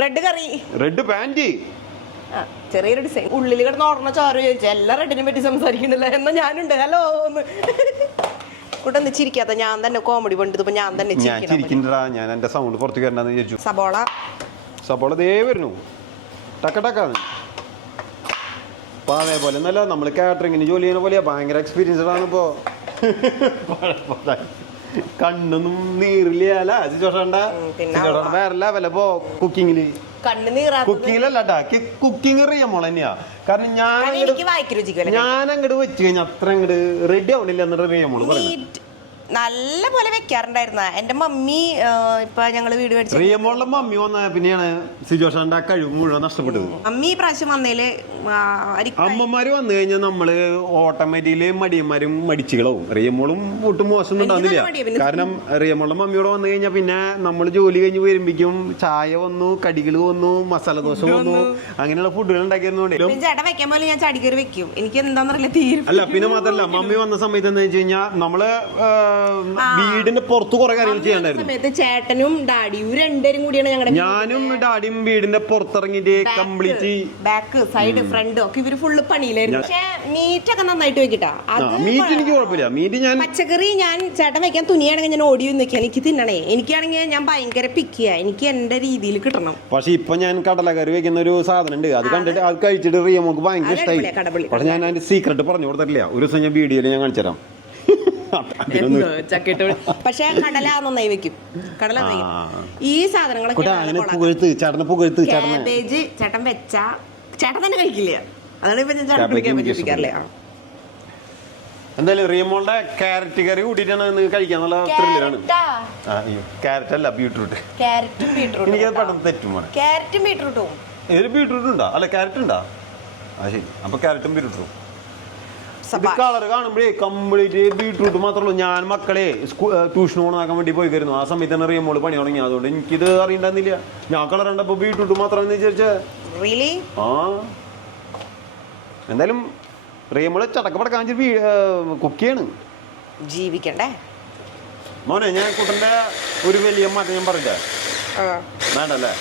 Red കറി, red pant, ചെറിയൊരു design, ഉള്ളിൽ കിടന്ന് ഓടണ ചോറ് ചോദിച്ചാൽ എല്ലാ റെഡിനെ പറ്റി സംസാരിക്കണില്ല എന്നാ ഞാനുണ്ട്. ഹലോ ഒന്ന് കൂട്ടൊന്ന് ചിരിക്കാത്ത ഞാൻ തന്നെ കോമഡി പണ്ടിപ്പോ ഞാൻ തന്നെ ചിരിക്കണ്ടാ. ഞാൻ എന്റെ സൗണ്ട് പുറത്തേക്ക് വരണ്ടെന്ന് വിചാരിച്ചു. സബോള ദേ വരുന്നു, ടക്ക ടക്കാന്ന്. അപ്പൊ അതേപോലെ എന്നല്ല നമ്മള് കാറ്ററിങ്ങിന് ജോലി ചെയ്യുന്ന പോലെയാ, ഭയങ്കര എക്സ്പീരിയൻസ്ഡ് ആണ് ഇപ്പോ. കണ്ണൊന്നും നീറില്ല സിറ്റുവേഷൻ വേറെ ലെവലപ്പോ കുക്കിങ്ങില്. കുക്കിങ്ങിലല്ലാട്ടാ, കുക്കിങ് അറിയാം മോളെ തന്നെയാ. കാരണം ഞാൻ അങ്ങോട്ട് വെച്ച് കഴിഞ്ഞാൽ അത്ര അങ്ങോട്ട് റെഡി ആവണില്ല എന്നിട്ട് അറിയാം മോള് പറയുന്നത്. നല്ല പോലെ വെക്കാറുണ്ടായിരുന്ന എന്റെ മമ്മി. ഇപ്പൊ ഞങ്ങള് വീട് മേടിച്ചു റിയമോളുടെ മമ്മി വന്ന പിന്നെയാണ് സിജോഷാന്റെ ആ കഴിവ് മുഴുവൻ നഷ്ടപ്പെട്ടത്. മമ്മി ഈ പ്രാവശ്യം വന്നേല് അമ്മമാര് വന്നു കഴിഞ്ഞാൽ നമ്മള് ഓട്ടോമാറ്റിക്കലി മടിയന്മാരും മടിച്ചുകളാവും. റിയമോളും ഒട്ടും മോശമൊന്നും ഉണ്ടാകുന്നില്ല. കാരണം റിയമോളുടെ മമ്മിയോടെ വന്നു കഴിഞ്ഞാൽ പിന്നെ നമ്മൾ ജോലി കഴിഞ്ഞ് വരുമ്പോഴേക്കും ചായ വന്നു, കടികൾ വന്നു, മസാല ദോശ വന്നു, അങ്ങനെയുള്ള ഫുഡുകൾ ഉണ്ടാക്കിയിരുന്നോണ്ട് ചേട്ടൻ വെക്കാൻ പോലെ ഞാൻ ചടിക്കറി വെക്കും. എനിക്ക് എന്താന്നറിയില്ല തീരെ. അല്ല പിന്നെ മാത്രല്ല മമ്മി വന്ന സമയത്ത് എന്താ വെച്ച് കഴിഞ്ഞാൽ നമ്മള് വീടിന്റെ പുറത്ത് കുറെ കാര്യങ്ങൾ ചെയ്യണ്ടായിരുന്നു. ചേട്ടനും ഡാഡിയും രണ്ടുപേരും കൂടിയാണ് ഞങ്ങളുടെ. ഞാനും ഡാഡിയും വീടിന്റെ പുറത്തിറങ്ങിട്ട് കംപ്ലീറ്റ് ബാക്ക് സൈഡ് ഫ്രണ്ട് ഒക്കെ ഇവര് ഫുള്ള് പണിയിലായിരുന്നു. പക്ഷെ മീറ്റ് ഒക്കെ നന്നായിട്ട് വെക്കിട്ടാ. മീറ്റ് എനിക്ക് കുഴപ്പമില്ല. മീറ്റ് ഞാൻ പച്ചക്കറി ഞാൻ ചേട്ടൻ വെക്കാൻ തുണിയാണെങ്കിൽ ഞാൻ ഓടി നിൽക്കാൻ എനിക്ക് തിന്നണേ. എനിക്കാണെങ്കിൽ ഞാൻ ഭയങ്കര പിക്കിയ, എനിക്ക് എന്റെ രീതിയിൽ കിട്ടണം. പക്ഷെ ഇപ്പൊ ഞാൻ കടലക്കറി വെക്കുന്ന ഒരു സാധനം ഉണ്ട്, അത് കണ്ടിട്ട് അത് കഴിച്ചിട്ട് റിയമോക്ക് ഭയങ്കര ഇഷ്ടമായി. പക്ഷെ ഞാൻ അതിന്റെ സീക്രട്ട് പറഞ്ഞു കൊടുത്തിട്ടില്ല. ഒരു ദിവസം ഞാൻ വീഡിയോയിൽ ഞാൻ കാണിച്ചു തരാം. പക്ഷെ കടല നന്നായി വെക്കും. കടല ഈ സാധനങ്ങളൊക്കെ കാബേജ് ചേട്ടൻ വെച്ച ചേട്ടൻ തന്നെ കഴിക്കില്ല. അതാണ് ഇപ്പൊ ഞാൻ ചേട്ടൻ പറ്റിപ്പിക്കാറില്ല. എന്തായാലും റിയമോളുടെ ക്യാരറ്റ് കറി കൂട്ടിട്ടാണ് കഴിക്കാന്നുള്ള ത്രില്ലാണ്. ക്യാരറ്റ് അല്ല ബീട്രൂട്ട്. എനിക്കത് പെട്ടെന്ന് തെറ്റും. ക്യാരറ്റും ബീട്രൂട്ടും ബീട്രൂട്ട് ഉണ്ടാ? അല്ല ക്യാരറ്റ് ഉണ്ടാ? ആ ശരി. അപ്പൊ ക്യാരറ്റും ബീട്രൂട്ടും കളർ കാണുമ്പോഴേ കംപ്ലീറ്റ് ബീട്രൂട്ട് മാത്രമേ. ഞാൻ മക്കളെ ട്യൂഷൻ ഓണാക്കാൻ വേണ്ടി പോയി കരുന്നു. ആ സമയത്ത് തന്നെ റിയമോള് പണി തുടങ്ങി. അതുകൊണ്ട് എനിക്കിത് അറിയണ്ടെന്നില്ല. ഞാൻ കളർ കണ്ടപ്പോ ബീട്രൂട്ട് മാത്രമെന്ന് വിചാരിച്ച. ആ എന്തായാലും റിയമോള് ചടക്കപ്പടക്കാൻ കുക്ക് ചെയ്യാണ്. ജീവിക്കണ്ടേ മോനെ? ഞാൻ കുട്ടന്റെ ഒരു വലിയ മാറ്റം ഞാൻ പറഞ്ഞ വേണ്ടല്ലേ?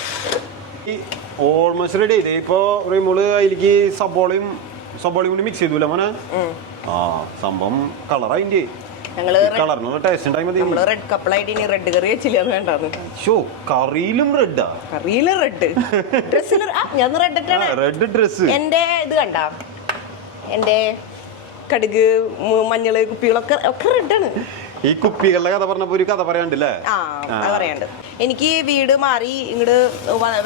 ഈ ഓൾമോസ്റ്റ് റെഡി ചെയ്തേ. ഇപ്പൊ റിയമോള് അതിലേക്ക് സബോളയും കൂടി മിക്സ് ചെയ്തൂല മോനെ. ആ സംഭവം കളറായിന്റെ കളറിനുള്ള ടേസ്റ്റ് ഉണ്ടായി മതി. റെഡ് കപ്പിളായിട്ട് ഇനി റെഡ് കറി വെച്ചില്ല വേണ്ടാന്ന്. ഷോ കറിയിലും റെഡാ? കറിയിലും റെഡ് ഡ്രസ്സിന് ഞാൻ റെഡ് ഡ്രസ്. എന്റെ ഇത് കണ്ട, എന്റെ കടുക് മഞ്ഞള് കുപ്പികളൊക്കെ ഒക്കെ റെഡാണ്. ഈ കുപ്പികളുടെ കഥ പറഞ്ഞപ്പോ ഒരു കഥ പറയാണ്ടല്ലേ? പറയാണ്ട്. എനിക്ക് വീട് മാറി ഇങ്ങോട്ട്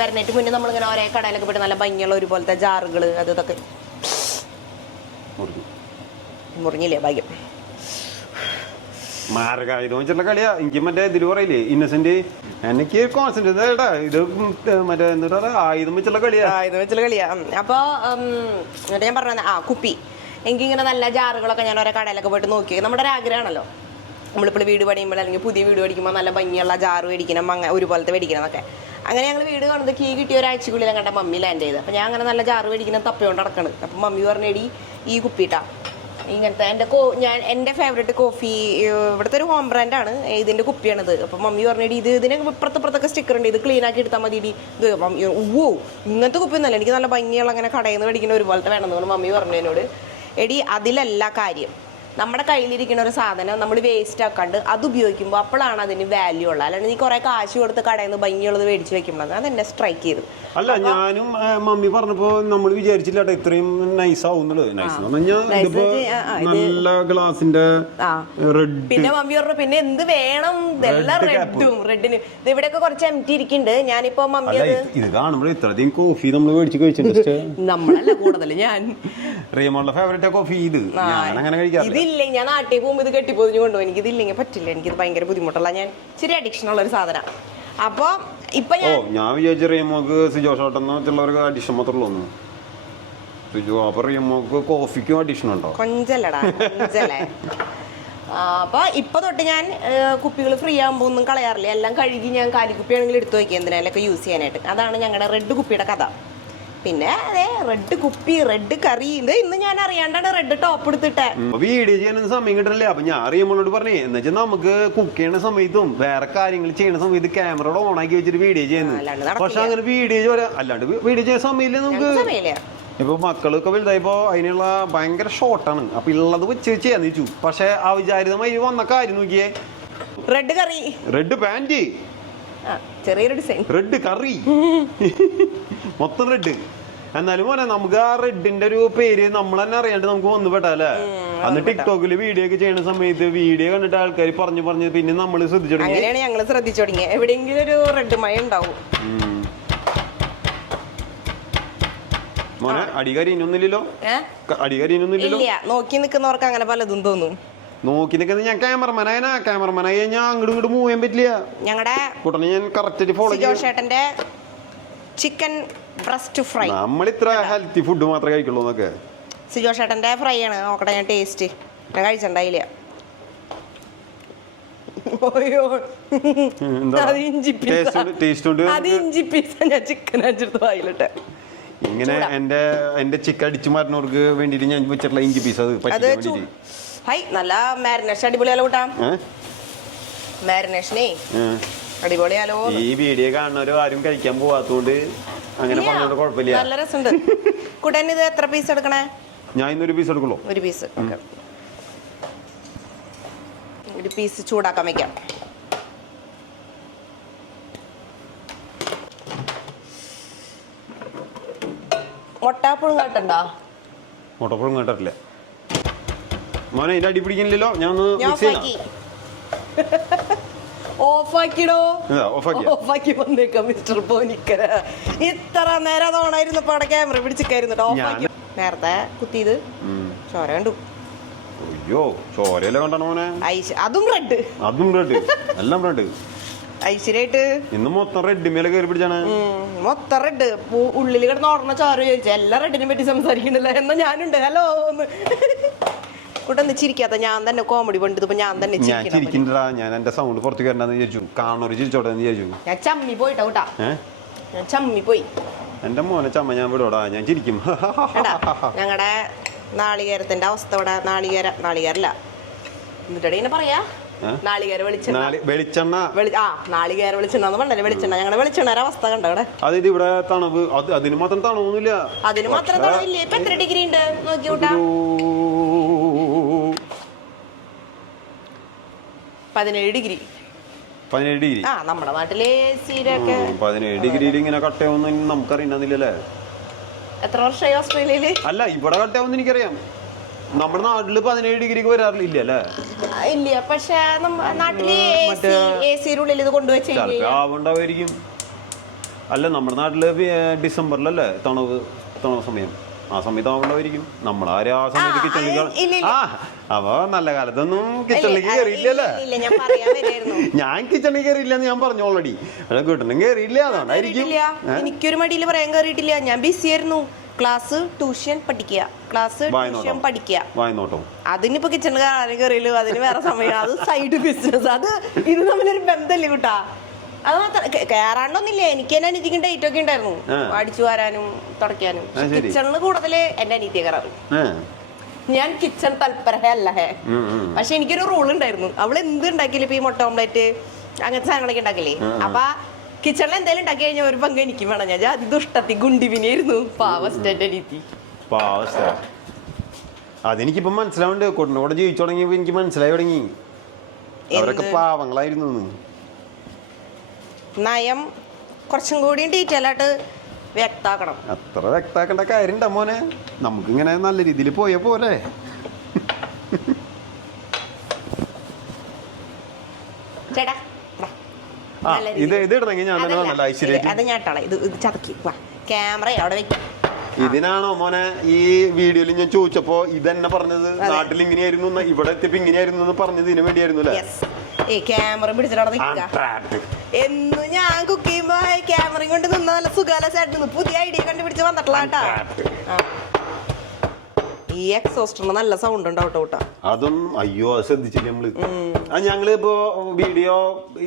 വരണേറ്റ് മുന്നേ നമ്മളിങ്ങനെ ഒരേ കടയിലൊക്കെ പോയിട്ട് നല്ല ഭംഗിയുള്ള ഒരുപോലത്തെ ജാറുകള് അത് ഇതൊക്കെ മുറിഞ്ഞില്ലേ ഭാഗ്യം. മാരകായുധം വെച്ചിട്ടുള്ള കളിയാ. എനിക്ക് മറ്റേ ഇതില് പറയില്ലേ ഇന്നസെന്റ്, എനിക്ക് കോൺസെൻട്രേറ്റ് ഇത് മറ്റേ എന്താ ആയുധം വെച്ചുള്ള കളിയാ. അപ്പൊ എന്നിട്ട് ഞാൻ പറഞ്ഞ കുപ്പി എനിക്കിങ്ങനെ നല്ല ജാറുകളൊക്കെ ഞാൻ ഓരോ കടയിലൊക്കെ പോയിട്ട് നോക്കി. നമ്മുടെ ഒരു ആഗ്രഹമാണല്ലോ നമ്മളിപ്പോൾ വീട് പണിയുമ്പോൾ അല്ലെങ്കിൽ പുതിയ വീട് മേടിക്കുമ്പോൾ നല്ല ഭംഗിയുള്ള ജാറ് മേടിക്കണം, ഒരുപോലത്തെ മേടിക്കണം എന്നൊക്കെ. അങ്ങനെ ഞങ്ങൾ വീട് കാണുന്നത് കീ കിട്ടിയ ഒരാഴ്ചക്കുള്ളിൽ കണ്ട മമ്മി ലാൻഡ് ചെയ്ത്. അപ്പോൾ ഞാൻ അങ്ങനെ നല്ല ജാറ് മേടിക്കണം തപ്പിയോണ്ട് നടക്കണ്. അപ്പം മമ്മി പറഞ്ഞേടി ഈ കുപ്പിട്ടാ ഇങ്ങനത്തെ എൻ്റെ ഫേവറേറ്റ് കോഫി ഇവിടുത്തെ ഒരു ഹോം ബ്രാൻഡാണ്, ഇതിൻ്റെ കുപ്പിയാണിത്. അപ്പം മമ്മി പറഞ്ഞേടി ഇതിന് ഇപ്പുറത്തൊക്കെ സ്റ്റിക്കർ ഉണ്ട്, ഇത് ക്ലീൻ ആക്കി എടുത്താൽ മതി. ഇത് മമ്മി ഓ ഇങ്ങനത്തെ കുപ്പിയൊന്നുമല്ല, എനിക്ക് നല്ല ഭംഗിയുള്ള അങ്ങനെ കടയിൽ നിന്ന് മേടിക്കുന്ന ഒരുപോലത്തെ വേണമെന്ന് മമ്മി പറഞ്ഞു എന്നോട്. എടി അതിലല്ല കാര്യം, നമ്മുടെ കയ്യിലിരിക്കുന്ന ഒരു സാധനം നമ്മൾ വേസ്റ്റ് ആക്കാണ്ട് അത് ഉപയോഗിക്കുമ്പോൾ അപ്പോഴാണ് അതിന് വാല്യൂ ഉള്ളത്. അല്ലാണ്ട് നീ കുറെ കാശ് കൊടുത്ത് കടയിൽ നിന്ന് ഭംഗിയുള്ളത് മേടിച്ച് വെക്കുമ്പോൾ അതെന്നെ സ്ട്രൈക്ക് ചെയ്തു. അല്ല ഞാനും മമ്മി പറഞ്ഞപ്പോ നമ്മൾ വിചാരിച്ചില്ല ഇത്രയും നൈസ് ആവുന്നുള്ളത്. നല്ല ഗ്ലാസിന്റെ റെഡ്. പിന്നെ മമ്മി പറഞ്ഞു പിന്നെ എന്ത് വേണം, ഇതെല്ലാം റെഡിന്. ഇത് ഇവിടെയൊക്കെ കുറച്ച് എംറ്റി ഇരിക്കുന്നുണ്ട്. ഞാനിപ്പോ മമ്മി ഇത് കാണുമ്പോൾ ഇത്രയും കോഫി നമ്മൾ മേടിച്ച് കഴിച്ചിട്ടുണ്ട്. നമ്മളല്ല കൂടുതൽ ഞാൻ റിയമോളുടെ ഫേവറേറ്റ് കോഫി ഇത്. ഞാൻ അങ്ങനെ കഴിക്കാറില്ല. ഇതില്ലേ ഞാൻ നാട്ടിൽ പോകുമ്പോൾ ഇത് കെട്ടിപ്പോതിഞ്ഞു കൊണ്ടുപോകും. എനിക്ക് ഇതില്ലെങ്കിൽ പറ്റില്ല, എനിക്കിത് ഭയങ്കര ബുദ്ധിമുട്ടുള്ള, ഞാൻ ഇച്ചിരി അഡിക്ഷൻ ഉള്ള ഒരു സാധനം. അപ്പൊ ഇപ്പൊ ഞാൻ വിചാരിച്ച റിയമോക്ക് സിജോഷോട്ടെന്നുള്ള ഒരു അഡിഷൻ മാത്രമേ ഉള്ളൂ. സിജോ അപ്പൊ റിയമോക്ക് കോഫിക്കും അഡിഷൻ ഉണ്ടോ? കൊഞ്ചല്ലടാ കൊഞ്ചല്ലേ. അപ്പൊ ഇപ്പൊ തൊട്ട് ഞാൻ കുപ്പികൾ ഫ്രീ ആകുമ്പോ ഒന്നും കളയാറില്ല. എല്ലാം കഴുകി ഞാൻ കാലിക്കുപ്പിയാണെങ്കിൽ എടുത്തു വയ്ക്കുക എന്തിനാലൊക്കെ യൂസ് ചെയ്യാനായിട്ട്. അതാണ് ഞങ്ങളുടെ റെഡ് കുപ്പിയുടെ കഥ. പിന്നെ അതെ റെഡ് കുപ്പി, റെഡ് കറി. ഇത് ഇന്ന് ഞാൻ അറിയാണ്ടാണ് റെഡ് ടോപ്പ് എടുത്തിട്ടെ. വീഡിയോ ചെയ്യാനൊന്നും സമയം കിട്ടില്ല. അപ്പൊ ഞാൻ അറിയുമ്പോളോട് പറഞ്ഞേ, എന്ന് വെച്ചാൽ നമുക്ക് കുക്ക് ചെയ്യണ സമയത്തും വേറെ കാര്യങ്ങൾ ചെയ്യണ സമയത്ത് ക്യാമറ ഓൺ ആക്കി വെച്ചിട്ട് വീഡിയോ ചെയ്യുന്നത്. പക്ഷെ അങ്ങനെ വീഡിയോ അല്ലാണ്ട് വീഡിയോ ചെയ്യാൻ സമയമില്ല നമുക്ക്. ഇപ്പൊ മക്കളൊക്കെ വലുതായപ്പോ അതിനുള്ള ഭയങ്കര ഷോർട്ടാണ്. അപ്പൊ ഉള്ളത് വെച്ച് ചെയ്യാന്ന് വെച്ചു. പക്ഷെ അവിചാരിതമായി വന്ന കാര്യം നോക്കിയേ, റെഡ് കറി, റെഡ് പാന്റ്, ചെറിയൊരു ഡിസൈൻ, റെഡ് കറി, മൊത്തം റെഡ്. എന്നാലും മോനെ നമുക്ക് ആ റെഡിന്റെ ഒരു പേര് നമ്മൾ തന്നെ അറിയാണ്ട് നമുക്ക് വന്നു പെട്ടല്ലേ. അന്ന് ടിക്ടോക്കില് വീഡിയോ ഒക്കെ ചെയ്യുന്ന സമയത്ത് വീഡിയോ കണ്ടിട്ട് ആൾക്കാർ പറഞ്ഞു പിന്നെ നമ്മൾ ശ്രദ്ധിച്ചു തുടങ്ങി. അങ്ങനെയാണ് ഞങ്ങൾ ശ്രദ്ധിച്ചു തുടങ്ങി. എവിടെയെങ്കിലും ഒരു റെഡ് മഴ ഉണ്ടാവും. മോനെ അടികരിയൊന്നുമില്ലല്ലോ, അടികരിയൊന്നുമില്ലല്ലോ. നോക്കി നിൽക്കുന്നവർക്ക് അങ്ങനെ പലതും തോന്നും. നോക്കി നിൽക്കുന്നത് ഞാൻ ക്യാമറമാനായ ഞാൻ അങ്ങോട്ട് മൂവ് ചെയ്യാൻ പറ്റില്ല. ഞങ്ങളുടെ കുട്ടനെ ഞാൻ കറക്റ്റ് ഫോളോ ചെയ്യും. ചേട്ടന്റെ ചിക്കൻ ബ്രസ്റ്റ് ഫ്രൈ. നമ്മൾ ഇത്ര ഹെൽത്തി ഫുഡ് മാത്രമേ കഴിക്കുള്ളൂ എന്നൊക്കെ. സിജോ ചേട്ടന്റെ ഫ്രൈ ആണ്. നോക്കട്ടെ ഞാൻ ടേസ്റ്റ്. ഞാൻ കഴിച്ചിട്ടുണ്ടായില്ല. ഇങ്ങനെ എന്റെ ചിക്കൻ അടിച്ചു മാറ്റുന്നവർക്ക് വേണ്ടിട്ട് ഞാൻ വെച്ചിട്ടുള്ള ഇഞ്ചി പീസ് അത് നല്ല മാരിനേഷൻ അടിപൊളിയാലോ കൂട്ടാ. മാരിനേഷനേ അടിപൊളിയാലോ. ഈ വീഡിയോ കാണുന്നവരോ ആരും കഴിക്കാൻ പോവാത്തോണ്ട് അങ്ങനെ പറഞ്ഞോണ്ട് കുഴപ്പമില്ല. നല്ല രസമുണ്ട്. കൂട്ടാൻ ഇത് എത്ര പീസ് എടുക്കണേ? ഞാൻ ഇന്നൊരു പീസ് എടുക്കുള്ളൂ. ഒരു പീസ്. ഒരു പീസ് ചൂടാക്കാൻ വെക്കാം. മുട്ടപ്പുഴും കേട്ടണ്ടോ? മുട്ടപ്പുഴും കേട്ടിട്ടില്ല മോനെ. ഇതിന്റെ അടി പിടിക്കണില്ലല്ലോ. ഞാൻ ഓഫാക്കിടോ. ഓഫാക്കി വന്നേക്കാം മിസ്റ്റർ പോനിക്കര. ഇത്ര നേരം അതോണായിരുന്നു. ഇപ്പൊ അവിടെ ക്യാമറ പിടിച്ചിരിക്കായിരുന്നു. ഓഫാക്കി. നേരത്തെ കുത്തിയത് ചോര കണ്ടു. അയ്യോ ചോരയല്ലേ കണ്ടോ മോനെ. അതും റെഡ്, എല്ലാം റെഡ്. ഐശ്വര്യായിട്ട് ഇന്ന് മൊത്തം റെഡ് മേലെ കയറി പിടിച്ചാണ്. മൊത്തം റെഡ്. ഉള്ളിൽ കിടന്ന് ഓടണ ചോര ചോദിച്ചു. എല്ലാ റെഡിനെ പറ്റി സംസാരിക്കണ്ടല്ലോ. എന്നാ ഞാനുണ്ട്. ഹലോ കൂട്ടൊന്ന് ചിരിക്കാത്ത ഞാൻ തന്നെ കോമഡി പണ്ടിപ്പോ ഞാൻ തന്നെ ചിരിക്കണ്ടാ. ഞാൻ എന്റെ സൗണ്ട് പുറത്തേക്ക് വരണ്ടെന്ന് വിചാരിച്ചു. കാണൊരു ചിരിച്ചോട്ടെ എന്ന് വിചാരിച്ചു. ഞാൻ ചമ്മി പോയിട്ടാ കൂട്ടാ. ഞാൻ ചമ്മി പോയി. എന്റെ മോനെ ചമ്മ ഞാൻ വിടോടാ. ഞാൻ ചിരിക്കും. ഞങ്ങളുടെ നാളികേരത്തിന്റെ അവസ്ഥ ഇവിടെ. നാളികേരല്ല എന്നിട്ട് ഇങ്ങനെ പറയാ നാളികേര വെളിച്ചെണ്ണ. നാളികേര വെളിച്ചെണ്ണ പറഞ്ഞല്ലേ. വെളിച്ചെണ്ണ ഞങ്ങളുടെ വെളിച്ചെണ്ണ അവസ്ഥ കണ്ട ഇവിടെ. അതായത് ഇവിടെ തണവ് അതിന് മാത്രം തണവൊന്നുമില്ല. അതിന് മാത്രം തണവില്ലേ. ഇപ്പൊ എത്ര ഡിഗ്രി ഉണ്ട് നോക്കി കൂട്ടാ? 17 ഡിഗ്രി. 17 ഡിഗ്രി. നമ്മുടെ നാട്ടിലെ 17 ഡിഗ്രിയിൽ ഇങ്ങനെ കട്ടയാവുന്ന നമുക്കറിയണമെന്നില്ലല്ലേ. എത്ര വർഷമായി ഓസ്ട്രേലിയയില്? അല്ല ഇവിടെ കട്ടയാവുന്ന എനിക്കറിയാം. നമ്മുടെ നാട്ടില് 17 ഡിഗ്രിക്ക് വരാറില്ല അല്ലേ? ഇല്ല. പക്ഷെ നാട്ടില് AC-യുടെ ഇത് കൊണ്ടുവച്ച് ആവണ്ടാവായിരിക്കും. അല്ല നമ്മുടെ നാട്ടില് ഡിസംബറിലല്ലേ തണവ് സമയം. ആ സമയത്ത് ആവണ്ടാവായിരിക്കും. നമ്മളാരും ആ സമയത്ത് കിച്ചണിലേക്ക് അപ്പൊ നല്ല കാലത്തൊന്നും കിച്ചണിലേക്ക് കയറിയില്ലല്ലേ. ഞാൻ കിച്ചണിൽ കയറിയില്ലെന്ന് ഞാൻ പറഞ്ഞു ഓൾറെഡി. കിട്ടണം കയറിയില്ല. അതുകൊണ്ടായിരിക്കും. എനിക്കൊരു മടിയിൽ പറയാൻ കയറിയിട്ടില്ല. ഞാൻ ബിസി ആയിരുന്നു. ക്ലാസ് ട്യൂഷൻ പഠിക്കുക. അതിനിപ്പോ കിച്ചണിൽ കയറിയല്ലോ. അതിന് വേറെ സമയം. അത് സൈഡ് ബിസിനസ്. അത് ഇത് തമ്മിലൊരു ബന്ധമില്ല കൂട്ടാ. അത് മാത്രം കയറാണ്ടൊന്നില്ല. എനിക്ക് തന്നെ അനിയത്തിക്കും ഡേറ്റ് ഒക്കെ ഉണ്ടായിരുന്നു. അടിച്ചു വാരാനും തുടയ്ക്കാനും. കിച്ചണില് കൂടുതൽ എന്റെ അനിയത്തിയെ കയറാറ്. ഞാൻ കിച്ചൺ തൽപരല്ല. പക്ഷെ എനിക്കൊരു റൂൾ ഉണ്ടായിരുന്നു. അവള് എന്ത് ഉണ്ടാക്കിയില്ല. ഇപ്പൊ ഈ മുട്ട ഓംലെറ്റ് അങ്ങനത്തെ സാധനങ്ങളൊക്കെ ഉണ്ടാക്കില്ലേ. അപ്പൊ കിച്ചണിൽ എന്തെങ്കിലും ഉണ്ടാക്കി കഴിഞ്ഞാൽ ഒരു പങ്ക് എനിക്ക് വേണം. ഞാൻ അത് ദുഷ്ടത്തി ഗുണ്ടിവിനായിരുന്നു. അതെനിക്കിപ്പോ മനസ്സിലാവുന്നുണ്ട്. കൊണ്ടോടെ ജീവിച്ചു തുടങ്ങിയപ്പോ എനിക്ക് മനസ്സിലായി തുടങ്ങി അവരൊക്കെ പാവങ്ങളായിരുന്നു. നയം കുറച്ചും കൂടി ഡീറ്റെയിൽ ആയിട്ട് വ്യക്താക്കണം. അത്ര വ്യക്താക്കേണ്ട കാര്യം ഉണ്ടോ മോനെ? നമുക്കിങ്ങനെ നല്ല രീതിയിൽ പോയ പോലെ. ചേട്ടാ ഇത് ഇടണമെങ്കിൽ ഞാൻ തന്നെ വന്നല്ലോ. ക്യാമറ അവിടെ വെക്കാം. ഇതിനാണോ മോനെ ഈ വീഡിയോയിൽ ഞാൻ ചോദിച്ചപ്പോ ഇതെന്നെ പറഞ്ഞത്? നാട്ടിൽ ഇങ്ങനെയായിരുന്നു, ഇവിടെ എത്തിയപ്പോ ഇങ്ങനെയായിരുന്നു എന്ന് പറഞ്ഞത് ഇതിനു വേണ്ടിയായിരുന്നു അല്ലേ? ക്യാമറ പിടിച്ചിട്ട് എന്ന് ഞാൻ കുക്ക് ചെയ്യുമ്പോ ക്യാമറയും കൊണ്ട് നിന്ന നല്ല സുഖാല ചേട്ടന് പുതിയ ഐഡിയ കണ്ടുപിടിച്ച് വന്നിട്ടുള്ള കേട്ടാ. ഈ എക്സോസ്റ്ററിന് നല്ല സൗണ്ട് ഉണ്ടാവട്ടെ. അതും അയ്യോ അത് ശ്രദ്ധിച്ചില്ല നമ്മള്. ഞങ്ങള് ഇപ്പോ വീഡിയോ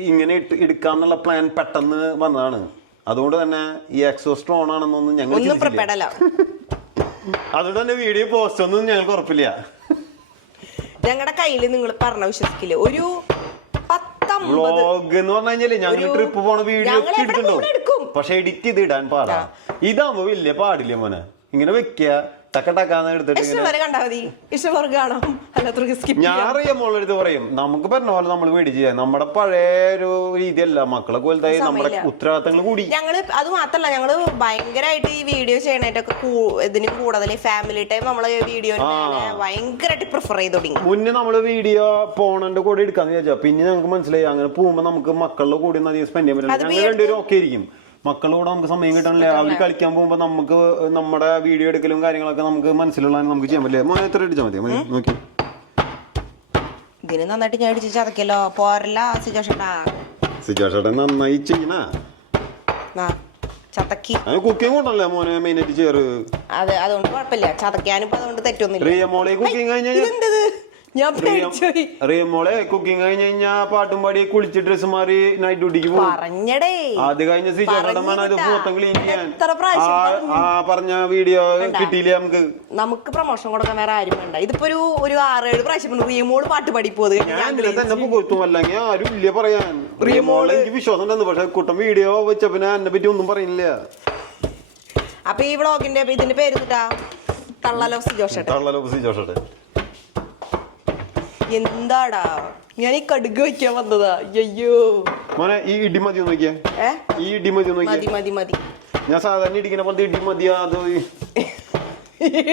ഇങ്ങനെ എടുക്കാന്നുള്ള പ്ലാൻ പെട്ടെന്ന് വന്നതാണ്. അതുകൊണ്ട് തന്നെ ഈ എക്സോസ്ട്രോൺ ആണെന്നൊന്നും ഞങ്ങൾ ഒന്നും പ്രിപ്പയർഡ് അല്ല. അതുകൊണ്ട് തന്നെ വീഡിയോ പോസ്റ്റ് ഒന്നും ഞങ്ങൾക്ക് ഉറപ്പില്ല. ഞങ്ങളുടെ കയ്യിൽ നിങ്ങൾ പറഞ്ഞ വിശ്വസിക്കില്ല, ഒരു 10-50 വ്ളോഗ് എന്ന് പറഞ്ഞു കഴിഞ്ഞാല് ഞങ്ങൾ ട്രിപ്പ് പോണ വീഡിയോ എടുക്കും, പക്ഷെ എഡിറ്റ് ചെയ്ത് ഇടാൻ പാടാ. ഇതാകുമ്പോ വലിയ പാടില്ല മോനെ. ഇങ്ങനെ വെക്കുക ടക്കാന്ന് എടുത്തിട്ട് കണ്ടാ മതി, ഇഷ്ടമുള്ളവർക്ക് കാണാം, അല്ലാത്തവർക്ക് സ്കിപ്പ്. ഞാൻ അറിയാം മോളെടുത്ത് പറയും, നമുക്ക് പറഞ്ഞ പോലെ നമ്മൾ മേടിച്ച് ചെയ്യാം. നമ്മുടെ പഴയ ഒരു രീതിയല്ല, മക്കളൊക്കെ വലുതായി, നമ്മുടെ ഉത്തരവാദിത്തങ്ങൾ കൂടി. ഞങ്ങള് അത് മാത്രല്ല, ഞങ്ങള് ഭയങ്കരമായിട്ട് ഈ വീഡിയോ ചെയ്യണായിട്ടൊക്കെ ഇതിന് കൂടുതൽ ഫാമിലി ടൈം നമ്മള് വീഡിയോ ഭയങ്കരമായിട്ട് പ്രിഫർ ചെയ്ത് തുടങ്ങി. മുന്നേ നമ്മള് വീഡിയോ പോണന്റെ കൂടെ എടുക്കാന്ന് വിചാരിച്ചാ, പിന്നെ നമുക്ക് മനസ്സിലായി അങ്ങനെ പോകുമ്പോ നമുക്ക് മക്കളുടെ കൂടെ ഒന്നും അധികം സ്പെൻഡ് ചെയ്യാൻ പറ്റില്ല. ഞങ്ങൾ രണ്ടുപേരും ഒക്കെ ഇരിക്കും, മക്കളോട് നമുക്ക് സമയം കിട്ടണില്ല. അവർ കളിക്കാൻ പോകുമ്പോ നമുക്ക് നമ്മുടെ വീഡിയോ എടുക്കലും കാര്യങ്ങളൊക്കെ നമുക്ക് മനസ്സിലുള്ള നമുക്ക് ചെയ്യാൻ പറ്റില്ല. മോനെ എത്ര അടിച്ചാൽ മതി നോക്കി. ഇതിന് നന്നായിട്ട് ഞാൻ അടിച്ച് ചതക്കല്ലോ, പോരല്ല സിജോഷേട്ടൻ നന്നായി ചെയ്യണ ചതക്കി. കുക്കിംഗ് കൊണ്ടല്ലേ മോനെ മെയിനായിട്ട് ചെയ്യാറ്. അതെ, അതുകൊണ്ട് കുഴപ്പമില്ല, ചതക്കാനും അതുകൊണ്ട് തെറ്റൊന്നുമില്ല. റിയ മോളെ കുക്കിംഗ് കഴിഞ്ഞാൽ റിയമോളെ കുക്കിംഗ് കഴിഞ്ഞ് കഴിഞ്ഞാ പാട്ടും പാടി കുളിച്ച് ഡ്രസ് മാറി നൈറ്റ് ഡ്യൂട്ടിക്ക് പോകും. അത് കഴിഞ്ഞ സിജോഷേട്ടൻ ഇത് മൊത്തം ക്ലീൻ ചെയ്യാൻ. പറഞ്ഞ വീഡിയോ കിട്ടിയില്ലേ നമുക്ക് പ്രൊമോഷൻ കൊടുക്കാൻ വേറെ ആരും വേണ്ട. ഇതിപ്പോ ഒരു 6-7 പ്രാവശ്യം റിയമോള് പാട്ട് പാടി പോകുന്നത് തന്നെ കൊടുത്തു, അല്ലെങ്കിൽ ആരും ഇല്ല പറയാൻ. റിയമോള് എനിക്ക് വിശ്വാസം ഉണ്ടെന്ന്, പക്ഷെ കുട്ടൻ വീഡിയോ വെച്ച പിന്നെ എന്നെ പറ്റി ഒന്നും പറയുന്നില്ല. അപ്പൊ ഈ വ്ളോഗിന്റെ ഇതിന്റെ പേര് തള്ളലോ സിജോഷേട്ടൻ. എന്താടാ ഞാൻ ഈ കടുക് വെക്കാൻ വന്നതാ. അയ്യോ മോനെ ഈ ഇടി മതി നോക്കിയാ, ഈ ഇടി മതി നോക്കിയാ. മതി മതി, ഞാൻ സാധാരണ ഇടിക്കുന്ന പോലത്തെ ഇടി മതിയാ? അത്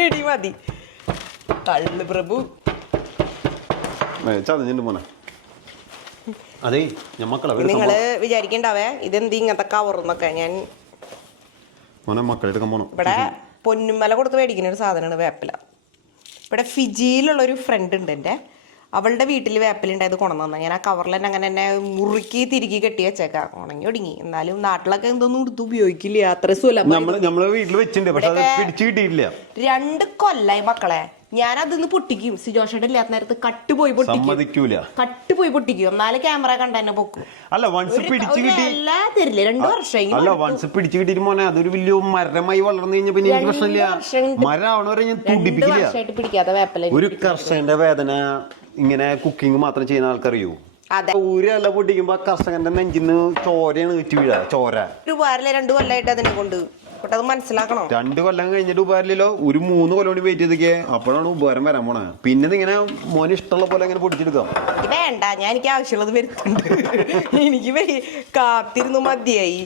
ഇടി മതി. തള്ളു പ്രഭു ചതഞ്ഞിട്ട് മോനെ. അതെ ഞാൻ മക്കളെ നിങ്ങള് വിചാരിക്കണ്ടാവേ ഇതെന്ത് ഇങ്ങനത്തെ കവറന്നൊക്കെ. ഞാൻ മോനെ മക്കളെ എടുക്കാൻ പോണം. ഇവിടെ പൊന്നുമല കൊടുത്ത് മേടിക്കുന്ന ഒരു സാധനമാണ് വേപ്പില. ഇവിടെ ഫിജിയിലുള്ളൊരു ഫ്രണ്ട് ഉണ്ട് എൻ്റെ, അവളുടെ വീട്ടിൽ വേപ്പിലുണ്ടായത് കൊണ്ടുവന്ന. ഞാൻ ആ കവറിൽ തന്നെ അങ്ങനെ തന്നെ മുറുക്കി തിരികെ കെട്ടി വെച്ചേക്കാം, ഉണങ്ങി ഒടുങ്ങി. എന്നാലും നാട്ടിലൊക്കെ എന്തോന്നും എടുത്ത് ഉപയോഗിക്കില്ല, അത്ര സുലഭം. 2 കൊല്ലായി മക്കളെ ഞാൻ അതിന്ന് പൊട്ടിക്കും. സിജോഷേട്ടൻ ഇല്ലാത്ത നേരത്ത് കട്ടുപോയി പൊട്ടിക്കും. എന്നാലും ക്യാമറ കണ്ട തന്നെ പൊക്കും. അല്ല വൺസ് പിടിച്ചു കിട്ടി തരില്ല. 2 വർഷം അല്ല വൺസ് പിടിച്ചു കിട്ടിയിട്ട് മോനെ അതൊരു വലിയ മരമായി വളർന്നു കഴിഞ്ഞ പിന്നെ എനിക്ക് പ്രശ്നമില്ല. മരം ആവണവരെ ഞാൻ തുടിപ്പിക്കില്ല. പിടിക്കാത്ത വേപ്പല ഒരു കർഷകന്റെ വേദന ഇങ്ങനെ കുക്കിംഗ് മാത്രം ചെയ്യുന്ന ആൾക്കറിയൂ. ഊരല്ല പൊട്ടിക്കുമ്പോ കർഷകന്റെ നെഞ്ചിന്ന് ചോരയാണ് വെച്ച് വീഴ. ചോര ഉപകാരമില്ല. 2 കൊല്ലായിട്ട് അതിനെ കൊണ്ട് അത് മനസ്സിലാക്കണം. 2 കൊല്ലം കഴിഞ്ഞിട്ട് ഉപകാരമില്ലല്ലോ. ഒരു 3 കൊല്ലം കൂടി വെയിറ്റ് ചെയ്തൊക്കെ അപ്പോഴാണ് ഉപകാരം വരാൻ പോണേ. പിന്നെ ഇങ്ങനെ മോന് ഇഷ്ടമുള്ള പോലെ അങ്ങനെ പൊടിച്ചെടുക്കാം. വേണ്ട, ഞാൻ എനിക്ക് ആവശ്യമുള്ളത് വരുത്തുണ്ട്. എനിക്ക് കാത്തിരുന്നു മതിയായി.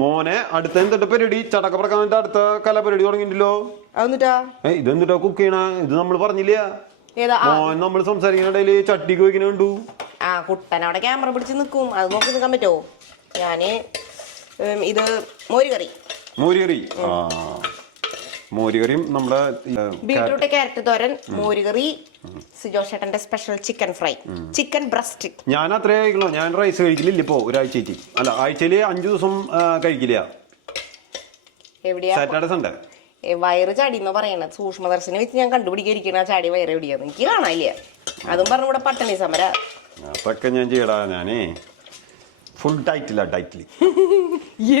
മോനെ അടുത്ത എന്തിട്ട് പരിപാടി? ചടക്ക പറക്കാൻ അടുത്ത കലാപരിപാടി തുടങ്ങിയിട്ടല്ലോ. ഇതെന്തിട്ടാ കുക്ക് ചെയ്യണ? ഇത് നമ്മൾ പറഞ്ഞില്ല. മോൻ നമ്മൾ സംസാരിക്കണ ചട്ടിക്ക് വയ്ക്കണ കണ്ടു. കുട്ടൻ അവിടെ ക്യാമറ പിടിച്ച് നിൽക്കും, അത് നോക്കി നിൽക്കാൻ പറ്റുമോ? ഞാന് ഇത് മോരുകറിയും നമ്മുടെ ബീട്രൂട്ട് ക്യാരറ്റ് തോരൻ, മോരുകറി, സിജോഷേട്ടന്റെ special chicken fry, chicken breast. ഞാൻ അത്രേ കഴിക്കണോ, ഞാൻ റൈസ് കഴിക്കലില്ല ഇപ്പോ. ഒരാഴ്ച അല്ല ആഴ്ചയില് 5 ദിവസം കഴിക്കില്ല. Saturday Sunday. വയറ് ചാടിന്ന് പറയണത് സൂക്ഷ്മദർശനം വെച്ച് ഞാൻ കണ്ടുപിടിക്കാതിരിക്കണ ചാടി വയറ് എവിടെയാന്ന് എനിക്ക് കാണാനില്ല. അതും പറഞ്ഞു ഇവിടെ പട്ടണി സമര. അതൊക്കെ ഞാൻ ചെയ്യടാ. ഞാനേ ഫുൾ ഡയറ്റില്ല.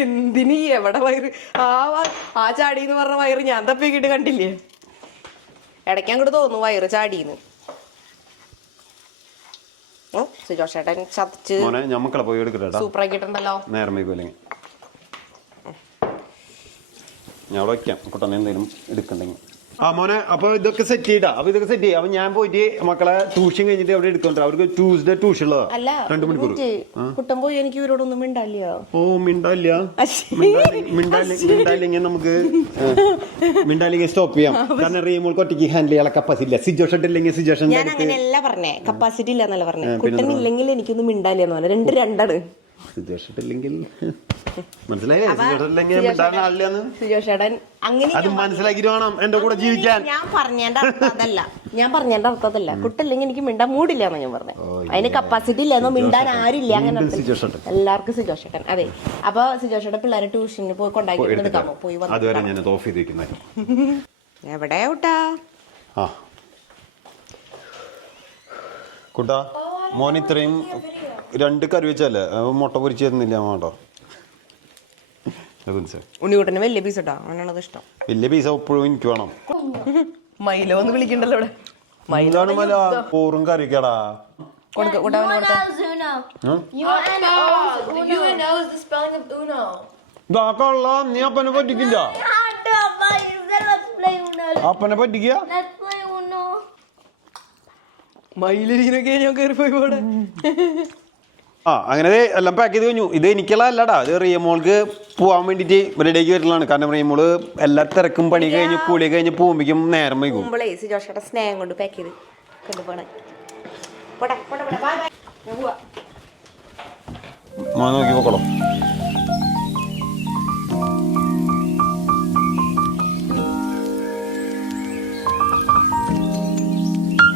എന്തിന് എവിടെ വയറ്? ആ ചാടി എന്ന് പറഞ്ഞ വയറ് ഞാൻ തപ്പിക്കിട്ട് കണ്ടില്ലേ? ഇടയ്ക്ക് അങ്ങോട്ട് തോന്നുന്നു വയറ് ചാടിന്ന്. സുജോഷേട്ടൻ ചതച്ച് ഞമ്മക്കളെ പോയി എടുക്കട്ടെ. സൂപ്പർ ആക്കിയിട്ടുണ്ടല്ലോ. നേരം വൈകുമല്ലെങ്കിൽ ഞാൻ അവിടെ വയ്ക്കാം. കുട്ടനെ എന്തെങ്കിലും എടുക്കണ്ടെങ്കിൽ. മോനെ അപ്പൊ ഇതൊക്കെ സെറ്റ് ചെയ്താ? അപ്പൊ ഇതൊക്കെ സെറ്റ് ചെയ്യാം. അപ്പൊ ഞാൻ പോയിട്ട് മക്കളെ ട്യൂഷൻ കഴിഞ്ഞിട്ട് അവിടെ എടുക്കണ്ട. അവർക്ക് ട്യൂസ്ഡേ ട്യൂഷൻ ഉള്ളതാ 2 മണിക്കൂർ. കുട്ടൻ പോയി എനിക്ക് ഇവരോടൊന്നും മിണ്ടാല്ല. മിണ്ടായില്ലെങ്കിൽ നമുക്ക് മിണ്ടായില്ലെങ്കിൽ സ്റ്റോപ്പ് ചെയ്യാം. കാരണം റീമോൾക്ക് ഒറ്റയ്ക്ക് ഹാൻഡിൽ ചെയ്യാൻ കപ്പാസിറ്റി ഇല്ല. സിജോഷൻ ഇല്ലെങ്കിൽ സിജോഷൻ. ഞാൻ അങ്ങനെയല്ല പറഞ്ഞേ, കപ്പാസിറ്റി ഇല്ല എന്നല്ല പറഞ്ഞേ. കുട്ടൻ ഇല്ലെങ്കിൽ എനിക്കൊന്നും മിണ്ടാല്ല എന്ന് പറഞ്ഞ 2 സിജോഷട്ടില്ലെങ്കിൽ മനസ്സിലായില്ലേ? സിജോഷേട്ടൻ അങ്ങനെ അത് മനസ്സിലാക്കിട്ട് വേണം എന്റെ കൂടെ ജീവിക്കാൻ. ഞാൻ പറഞ്ഞതിന്റെ അർത്ഥത്തല്ല. കുട്ടില്ലെങ്കിൽ എനിക്ക് മിണ്ടാൻ മൂടില്ല എന്ന് ഞാൻ പറഞ്ഞു. അതിന് കപ്പാസിറ്റി ഇല്ലെന്നോ മിണ്ടാൻ ആരില്ല. അങ്ങനെ എല്ലാവർക്കും സിജോഷേട്ടൻ. അതെ. അപ്പൊ സിജോഷേട്ടൻ പിള്ളേരെ ട്യൂഷന് പോയി കൊണ്ടാക്കി എടുക്കാമോ? പോയി എവിടെ കൂട്ടാ? കുട്ടാ മോൻ ഇത്രയും 2 കറി വെച്ചല്ലേ മുട്ട പൊരിച്ച് തരുന്നില്ല വേണ്ടോ ഉണ്ണിക്കുട്ടന് വലിയ പീസ് ഇട്ടാ അവനാണത് ഇഷ്ടം. വലിയ പീസ എപ്പോഴും എനിക്ക് വേണം. മൈലോ ഒന്ന് വിളിക്കണ്ടല്ലോ ഇവിടെ. മൈലാണ് മല പോറും കറിക്കടാ കൊടുക്ക You know the spelling of Uno. കള്ളം നീ അപ്പനെ പറ്റിക്കില്ല. അപ്പനെ പറ്റിക്കുക Let's play Uno. മയിലിനൊക്കെ ഞാൻ കയറി പോയി പോടെ. ആ അങ്ങനെ എല്ലാം പാക്ക് ചെയ്ത് കഴിഞ്ഞു. ഇത് എനിക്കുള്ള അല്ലടാ, ഇത് റിയമോൾക്ക് പോകാൻ വേണ്ടിയിട്ട് റെഡിയാക്കി വരുന്നതാണ്. കാരണം റിയമോള് എല്ലാ തിരക്കും പണി കഴിഞ്ഞ് കൂലി കഴിഞ്ഞ് പോകുമ്പോഴേക്കും നേരം വൈകും. ജോഷയുടെ സ്നേഹം കൊണ്ട് പാക്ക് ചെയ്ത് കൊണ്ടുപോണേ. നോക്കി പോക്കോളാം.